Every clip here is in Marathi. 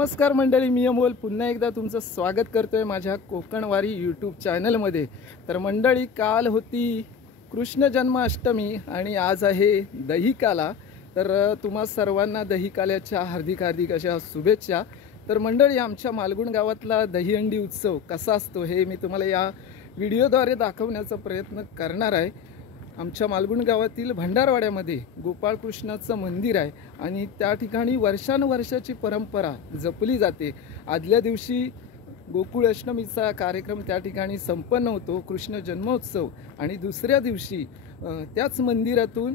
नमस्कार मंडळी, मी अमोल पुन्हा एकदा तुमचं स्वागत करतोय माझ्या कोकणवारी यूट्यूब चॅनलमध्ये। तर मंडळी, काल होती कृष्ण जन्माष्टमी आणि आज आहे दहीकाला। तर तुम्हा सर्वांना दहीकाल्याच्या हार्दिक अशा शुभेच्छा। तर मंडळी, आमच्या मालगुण गावातला दहीहंडी उत्सव कसा असतो हे मी तुम्हाला या व्हिडिओद्वारे दाखवण्याचा प्रयत्न करणार आहे। आमच्या मालगुण गावातील भंडारवाड्यामध्ये गोपाळकृष्णाचं मंदिर आहे आणि त्या ठिकाणी वर्षानुवर्षाची परंपरा जपली जाते। आदल्या दिवशी गोकुळ अष्टमीचा कार्यक्रम त्या ठिकाणी संपन्न होतो, कृष्ण जन्मोत्सव, आणि दुसऱ्या दिवशी त्याच मंदिरातून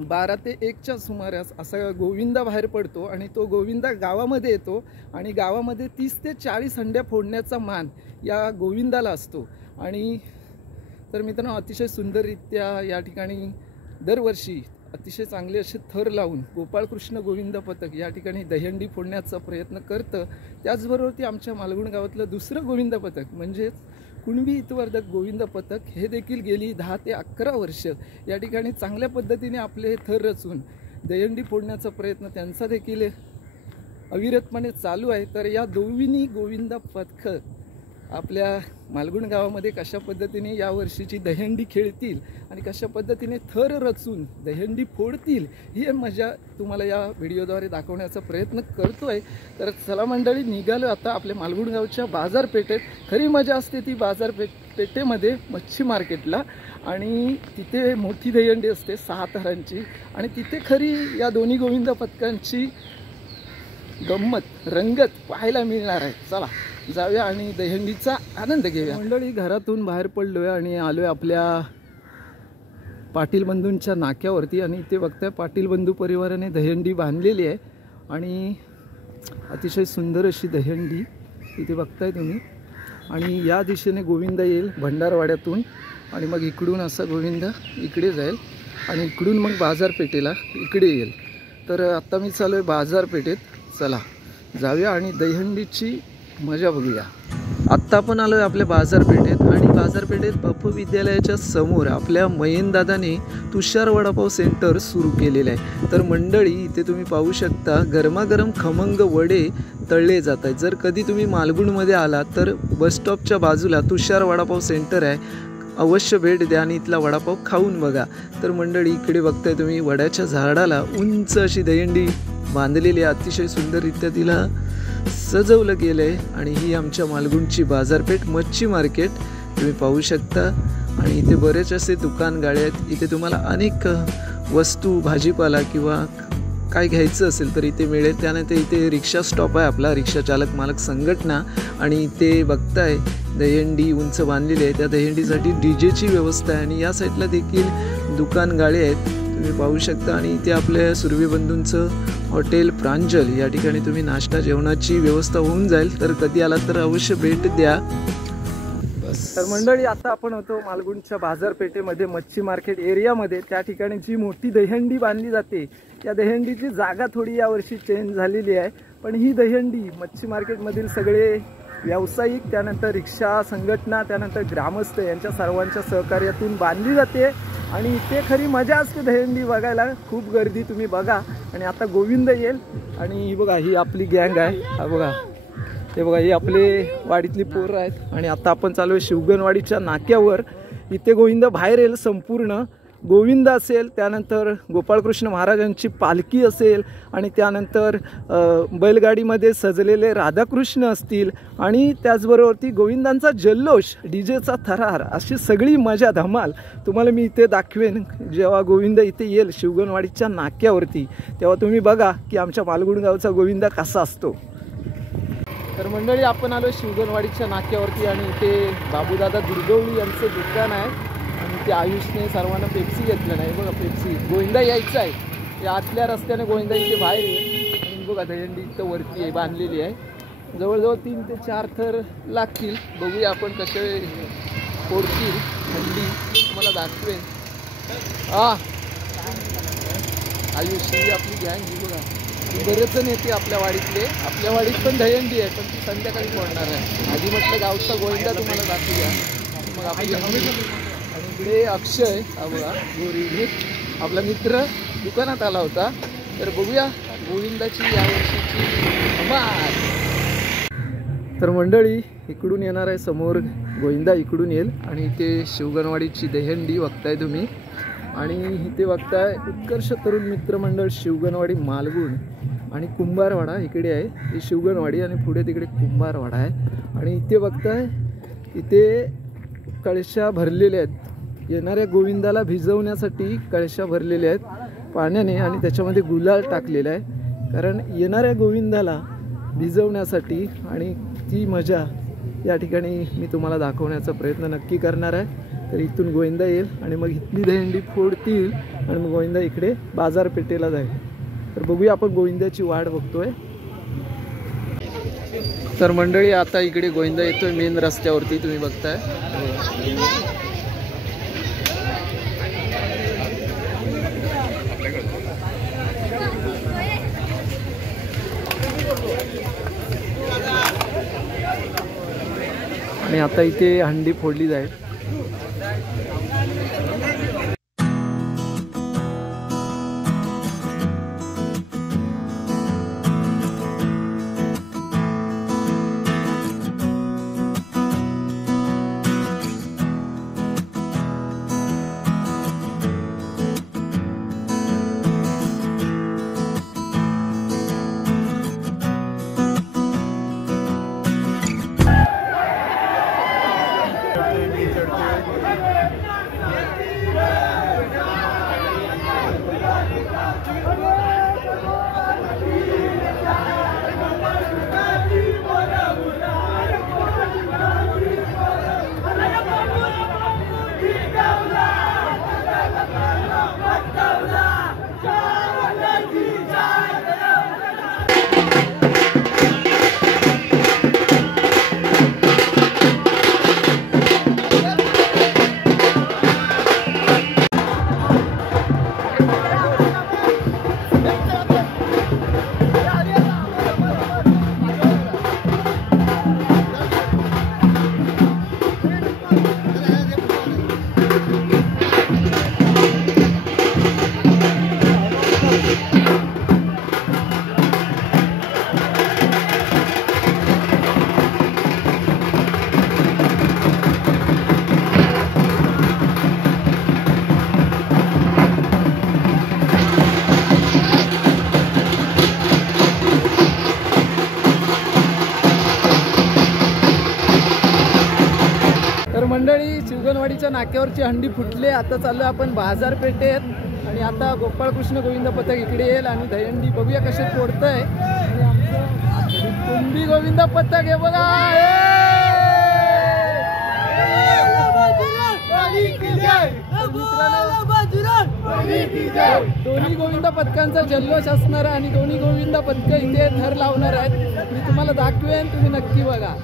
12 ते 1च्या सुमारास असा गोविंदा बाहेर पडतो आणि तो गोविंदा गावामध्ये येतो आणि गावामध्ये 30 ते 40 हंड्या फोडण्याचा मान या गोविंदाला असतो। आणि तर मित्रांनो, अतिशय सुंदररित्या या ठिकाणी दरवर्षी अतिशय चांगले असे थर लावून गोपाळकृष्ण गोविंद पथक या ठिकाणी दहीहंडी फोडण्याचा प्रयत्न करतं। त्याचबरोबर ती आमच्या मालगुण गावातलं दुसरं गोविंद पथक म्हणजेच कुणबी हितवर्धक गोविंद पथक हे देखील गेली 10 ते 11 वर्ष या ठिकाणी चांगल्या पद्धतीने आपले थर रचून दहीहंडी फोडण्याचा प्रयत्न त्यांचा देखील अविरतपणे चालू आहे। तर या दोन्ही गोविंद पथक आपल्या मालगुण गावामध्ये कशा पद्धतीने या वर्षीची दहीहंडी खेळतील आणि कशा पद्धतीने थर रचून दहीहंडी फोडतील ही मजा तुम्हाला या व्हिडिओद्वारे दाखवण्याचा प्रयत्न करतोय। तर चला मंडळी, निघालो आता आपल्या मालगुण गावच्या बाजारपेठेत। खरी मजा असते ती बाजारपेठेमध्ये मच्छी मार्केटला, आणि तिथे मोठी दहीहंडी असते 6 थरांची, आणि तिथे खरी या दोन्ही गोविंद पथकांची गंमत रंगत पाहायला मिळणार आहे। चला जाऊया आणि दहीहंडीचा आनंद घेऊया। मंडळी, घरातून बाहेर पडलोय आणि आलोय आपल्या पाटील बंधूंच्या नाक्यावरती, आणि इथे बघताय पाटील बंधू परिवाराने दहीहंडी बांधलेली आहे आणि अतिशय सुंदर अशी दहीहंडी इथे बघताय तुम्ही। आणि या दिशेने गोविंद येईल भंडारवाड्यातून, आणि मग इकडून असा गोविंद इकडे जाईल आणि इकडून मग बाजारपेठेला इकडे येईल। तर आता मी चालू आहे बाजारपेठेत, चला जाऊया आणि दहीहंडीची मजा बघूया। आत्ता आपण आलो आहे आपल्या बाजारपेठेत, आणि बाजारपेठेत बापू विद्यालयाच्या समोर आपल्या मयनदादाने तुषार वडापाव सेंटर सुरू केलेलं आहे। तर मंडळी, इथे तुम्ही पाहू शकता गरमागरम खमंग वडे तळले जात आहेत। जर कधी तुम्ही मालगुणमध्ये आलात तर बसस्टॉपच्या बाजूला तुषार वडापाव सेंटर आहे, अवश्य भेट द्या आणि इथला वडापाव खाऊन बघा। तर मंडळी, इकडे बघताय तुम्ही वड्याच्या झाडाला उंच अशी दहीहंडी बांधलेली आहे, अतिशय सुंदररित्या तिला सजवलं गेलं आहे। आणि ही आमच्या मालगुणची बाजारपेठ मच्छी मार्केट तुम्ही पाहू शकता, आणि इथे बरेच असे दुकान गाळे आहेत। इथे तुम्हाला अनेक वस्तू भाजीपाला किंवा काय घ्यायचं असेल तर इथे मिळेल। त्यानंतर इथे रिक्षा स्टॉप आहे आपला, रिक्षा चालक मालक संघटना, आणि इथे बघताय दहीहंडी उंच बांधलेली आहे। त्या दहीहंडीसाठी डीजेची व्यवस्था आहे, आणि या साईडला देखील दुकान गाळे आहेत तुम्ही पाहू शकता। आणि इथे आपल्या सुर्वे बंधूंचं हॉटेल प्रांजल, या ठिकाणी तुम्ही नाश्ता जेवणाची व्यवस्था होऊन जाईल। तर कधी आला तर अवश्य भेट द्या। तर मंडळी, आता आपण होतो मालगुणच्या बाजारपेठेमध्ये मच्छी मार्केट एरियामध्ये। त्या ठिकाणी जी मोठी दहीहंडी बांधली जाते त्या दहीहंडीची जागा थोडी यावर्षी चेंज झालेली आहे, पण ही दहीहंडी मच्छी मार्केटमधील सगळे व्यावसायिक, त्यानंतर रिक्षा संघटना, त्यानंतर ग्रामस्थ यांच्या सर्वांच्या सहकार्यातून बांधली जाते, आणि इथे खरी मजा असते दहीहंडी बघायला। खूप गर्दी तुम्ही बघा, आणि आता गोविंद येईल, आणि ही बघा ही आपली गँग आहे, हा बघा हे बघा ही आपले वाडीतली पोरं आहेत। आणि आता आपण चालू आहे शिवगणवाडीच्या नाक्यावर, इथे गोविंद बाहेर येईल संपूर्ण गोविंद असेल, त्यानंतर गोपाळकृष्ण महाराजांची पालखी असेल, आणि त्यानंतर बैलगाडीमध्ये सजलेले राधाकृष्ण असतील, आणि त्याचबरोबर ती गोविंदांचा जल्लोष, डीजेचा थरार, अशी सगळी मजा धमाल तुम्हाला मी इथे दाखवेन जेव्हा गोविंद इथे येईल शिवगणवाडीच्या नाक्यावरती। तेव्हा तुम्ही बघा की आमच्या मालगुण गावचा गोविंद कसा असतो। तर मंडळी, आपण आलो शिवगणवाडीच्या नाक्यावरती, आणि इथे बाबूदादा दुर्गवळी यांचं दुकान आहे, आणि ते आयुषने सर्वांना पेप्सी घेतलं नाही बघा, पेप्सी गोविंदा यायचं आहे या आतल्या रस्त्याने गोविंदा इथे बाहेर येईल, आणि बघा दहीहंडी इथं वरती आहे बांधलेली आहे। जवळजवळ 3 ते 4 थर लागतील, बघूया आपण कसे फोडतील हंडी, तुम्हाला दाखवेन। आयुष ही आपली गँग ही बघा, बरेच जण येते आपल्या वाडीतले, आपल्या वाडीत पण दहीहंडी आहे, पण ती संध्याकाळी फोडणार आहे। आधी म्हटलं गावचा गोविंदा तुम्हाला दाखवूया, मग आपली। आणि इकडे अक्षय, हा बघा गोरी आपला मित्र दुकानात आला होता, तर बघूया गोविंदाची यावर्षीची धमाल। तर मंडळी इकडून येणार आहे, समोर गोविंदा इकडून येईल आणि इथे शिवगणवाडीची दहीहंडी बघताय तुम्ही। आणि इथे बघताय उत्कर्ष तरुण मित्र मंडळ शिवगणवाडी मालगुण आणि कुंभारवाडा इकडे आहे, ही शिवगणवाडी आणि पुढे तिकडे कुंभारवाडा आहे। आणि इथे बघताय इथे कळशा भरलेल्या आहेत, येणाऱ्या गोविंदाला भिजवण्यासाठी कळशा भरलेल्या आहेत पाण्याने आणि त्याच्यामध्ये गुलाल टाकलेला आहे, कारण येणाऱ्या गोविंदाला भिजवण्यासाठी। आणि ती मजा या ठिकाणी मी तुम्हाला दाखवण्याचा प्रयत्न नक्की करणार आहे। तर इथून गोविंदा येईल आणि मग इथली दहीहंडी फोडतील आणि मग गोविंदा इकडे बाजारपेठेला जाईल। तर बघूया, आपण गोविंदाची वाट बघतोय। तर मंडळी आता इकडे गोविंदा येतोय मेन रस्त्यावरती, तुम्ही बघताय। आणि आता इथे हंडी फोडली जाईल। मंडळी शिवगणवाडीच्या नाक्यावरची हंडी फुटले, आता चाललो आपण बाजारपेठेत आणि आता गोपाळकृष्ण गोविंद पथक इकडे येईल आणि दहीहंडी बघूया कसे फोडतंय। आणि आमचं कुंभी गोविंद पथक आहे बघा, दोन्ही गोविंद पथकांचा जल्लोष असणार आणि दोन्ही गोविंद पथक इथे थर लावणार आहेत। मी तुम्हाला दाखवेन, तुम्ही नक्की बघा।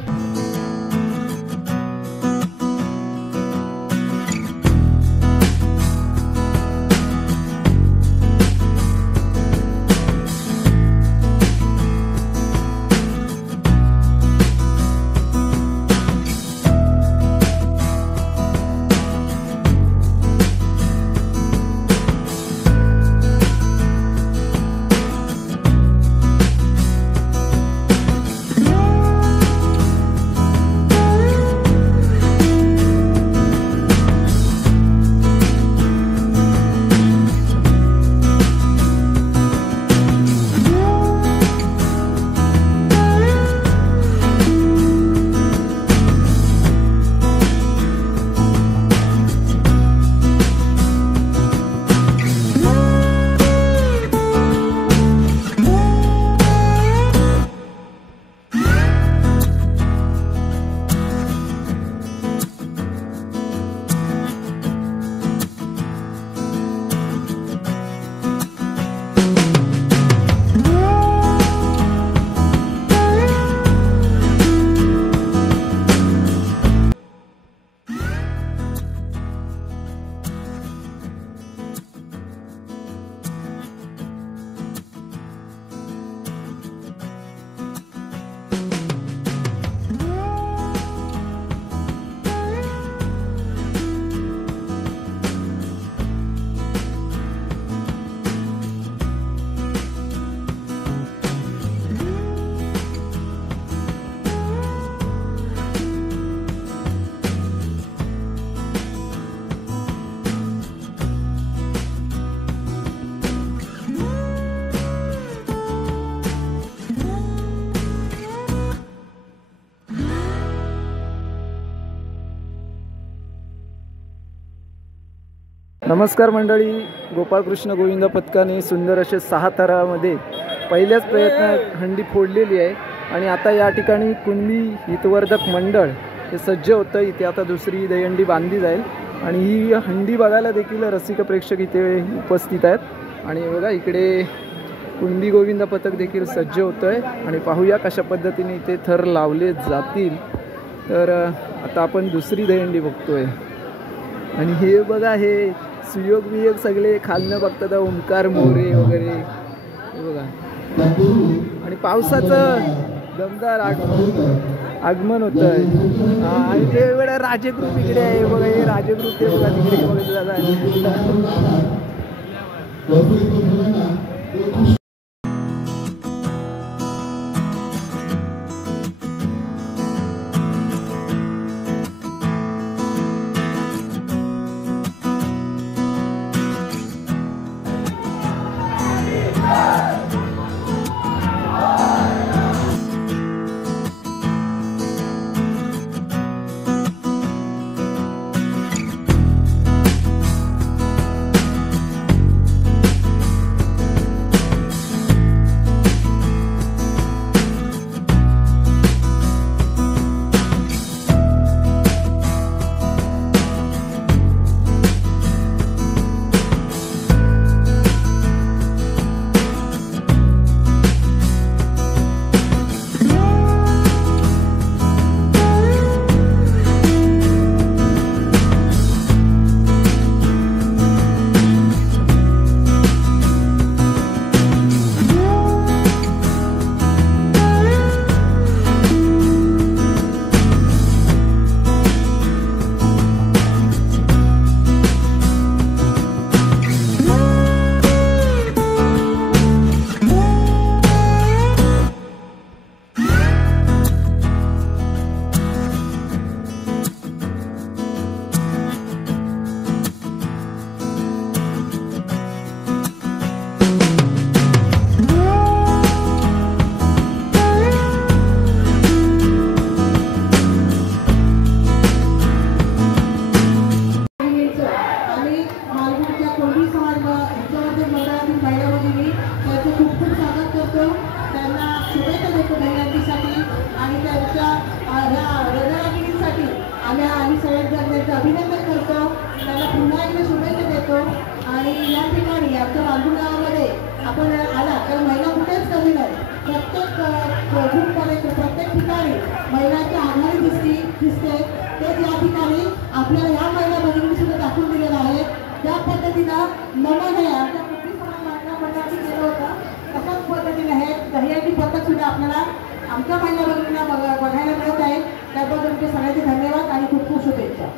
नमस्कार मंडळी, गोपाळकृष्ण गोविंद पथकाने सुंदर असे 6 थरामध्ये पहिल्याच प्रयत्नात हंडी फोडलेली आहे आणि आता या ठिकाणी कुणबी हितवर्धक मंडळ हे सज्ज होतं. इथे आता दुसरी दहीहंडी बांधली जाईल आणि ही हंडी बघायला देखील रसिक प्रेक्षक इथे उपस्थित आहेत. आणि बघा इकडे कुणबी गोविंद पथक देखील सज्ज होतं आहे आणि पाहूया कशा पद्धतीने इथे थर लावले जातील. तर आता आपण दुसरी दहीहंडी बघतोय आणि हे बघा हे सुयोग वियोग सगळे खालनं बघतात, ओंकार मोरे वगैरे हे बघा. आणि पावसाचं दमदार आगमन होतं आहे आणि ते एवढं राजगृप इकडे आहे बघा. हे राजगृप ते बघा तिकडे बघत जाता. अभिनंदन करतो, त्याला पुन्हा एकदा शुभेच्छा देतो. आणि या ठिकाणी आमच्या मालगुण गावामध्ये आपण आला तर महिला कुठेच कमी नाही. प्रत्येक ग्रुपमध्ये प्रत्येक ठिकाणी महिलांची आघाडी दिसते. तेच या ठिकाणी आपल्याला या महिला भगिनी सुद्धा दाखवून दिलेलं आहे. ज्या पद्धतीनं नमन आहे आमच्या कुठली समाज केलं होतं तशाच पद्धतीने हे दहीहंडी पद्धत सुद्धा आपल्याला आमच्या महिला भगिनींना बघायला मिळत आहे. त्याबद्दल तुमचे सगळ्यांचे धन्यवाद आणि खूप खूप शुभेच्छा.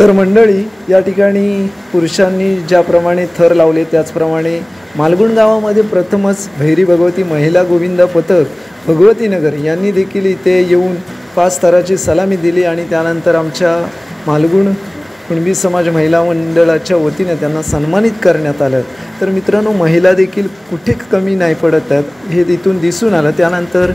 तर मंडळी या ठिकाणी पुरुषांनी ज्याप्रमाणे थर लावले त्याचप्रमाणे मालगुण गावामध्ये प्रथमच भैरी भगवती महिला गोविंद पथक भगवतीनगर यांनी देखील इथे येऊन 5 थराची सलामी दिली आणि त्यानंतर आमच्या मालगुण कुणबी समाज महिला मंडळाच्या वतीने त्यांना सन्मानित करण्यात आलं. तर मित्रांनो, महिला देखील कुठे कमी नाही पडत आहेत हे तिथून दिसून आलं. त्यानंतर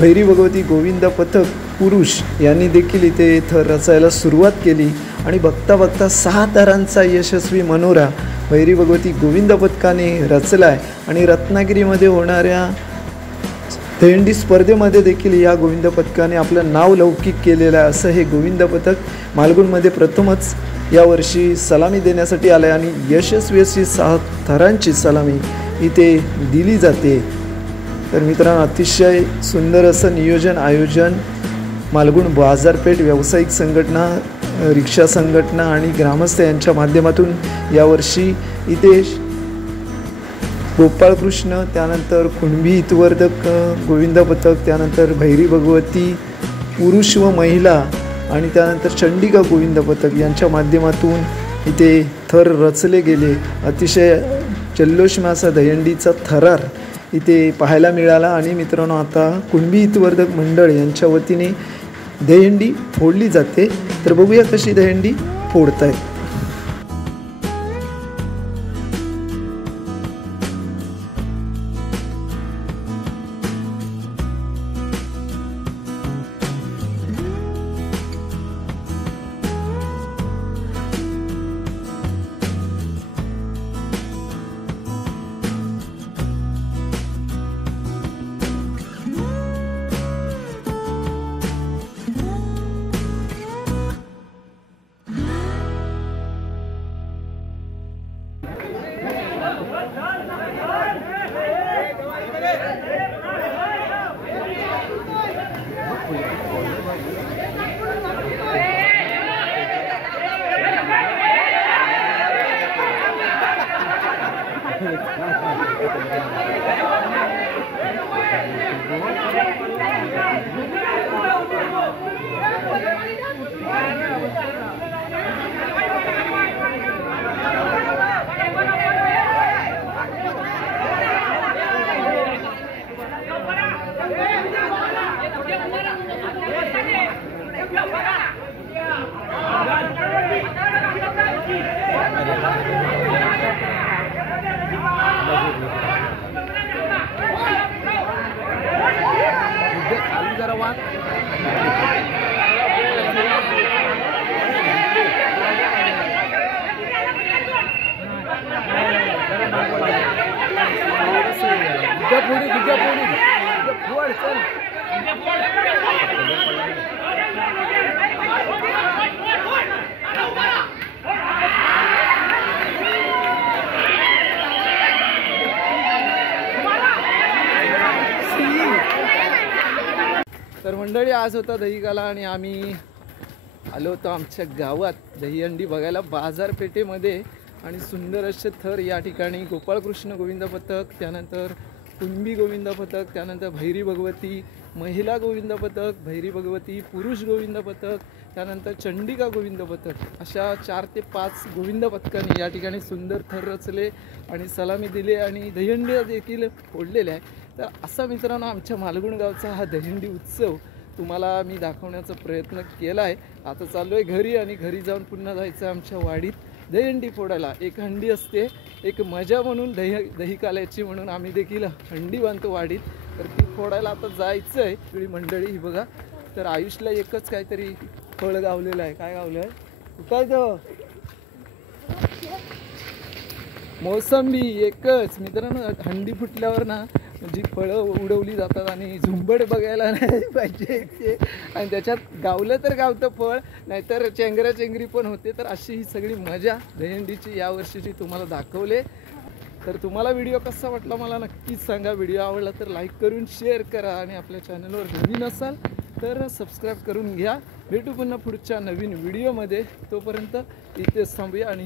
भैरी भगवती गोविंद पथक पुरुष यांनी देखील इथे थर रचायला सुरुवात केली आणि बघता बघता 6 थरांचा यशस्वी मनोरा भैरी भगवती गोविंद पथकाने रचला आहे आणि रत्नागिरीमध्ये होणाऱ्या दहीहंडी स्पर्धेमध्ये देखील या गोविंद पथकाने आपलं नाव लौकिक केलेलं आहे। असं हे गोविंद पथक मालगुणमध्ये प्रथमच यावर्षी सलामी देण्यासाठी आलं आहे आणि यशस्वी अशी 6 थरांची सलामी इथे दिली जाते। तर मित्रांनो, अतिशय सुंदर असं नियोजन आयोजन मालगुण बाजारपेठ व्यावसायिक संघटना, रिक्षा संघटना आणि ग्रामस्थ यांच्या माध्यमातून यावर्षी इथे गोपाळकृष्ण, त्यानंतर कुणबी हितवर्धक गोविंद पथक, त्यानंतर भैरी भगवती पुरुष व महिला आणि त्यानंतर चंडिका गोविंद पथक यांच्या माध्यमातून इथे थर रचले गेले। अतिशय जल्लोषमय असा दहीहंडीचा थरार इथे पाहायला मिळाला। आणि मित्रांनो, आता कुणबी हितवर्धक मंडळ यांच्या वतीने दहीहंडी फोडली जाते। तर बघूया कशी दहीहंडी फोडतायत। तर मंडळी, आज होता दहीकाला आणि आम्ही आलो होतो आमच्या गावात दहीहंडी बघायला बाजारपेठेमध्ये। आणि सुंदर असे थर या ठिकाणी गोपाळकृष्ण गोविंद पथक, त्यानंतर कुणबी गोविंद पथक, त्यानंतर भैरी भगवती महिला गोविंद पथक, भैरी भगवती पुरुष गोविंद पथक, त्यानंतर चंडिका गोविंद पथक, अशा 4 ते 5 गोविंद पथकांनी या ठिकाणी सुंदर थर रचले आणि सलामी दिले आणि दहीहंडी देखील फोडलेले आहे। तर असा मित्रांनो आमच्या मालगुण गावचा हा दहीहंडी उत्सव तुम्हाला मी दाखवण्याचा प्रयत्न केला आहे। आता चाललो आहे घरी आणि घरी जाऊन पुन्हा जायचं आमच्या वाडीत दहीहंडी फोडायला। एक हंडी असते, एक मजा म्हणून दहीकाल्याची म्हणून आम्ही देखील हंडी बांधतो वाडीत। तर ती फोडायला आता जायचं आहे सगळी मंडळी ही बघा। तर आयुषला एकच काहीतरी फळ गावलेलं आहे। काय गावलं आहे? काय तो मोसंबी एकच। मित्रांनो, हंडी फुटल्यावर ना जी फळं उडवली जातात आणि झुंबड बघायला नाही पाहिजे ते, आणि त्याच्यात गावलं तर गावतं फळ, नाहीतर चेंगराचेंगरी पण होते। तर अशी ही सगळी मजा दहीहंडीची यावर्षीची तुम्हाला दाखवले। तर तुम्हाला व्हिडिओ कसा वाटला मला नक्कीच सांगा। व्हिडिओ आवडला तर लाईक करून शेअर करा आणि आपल्या चॅनलवर नवीन असाल तर सबस्क्राईब करून घ्या। भेटू पुन्हा पुढच्या नवीन व्हिडिओमध्ये। तोपर्यंत इथेच थांबूया आणि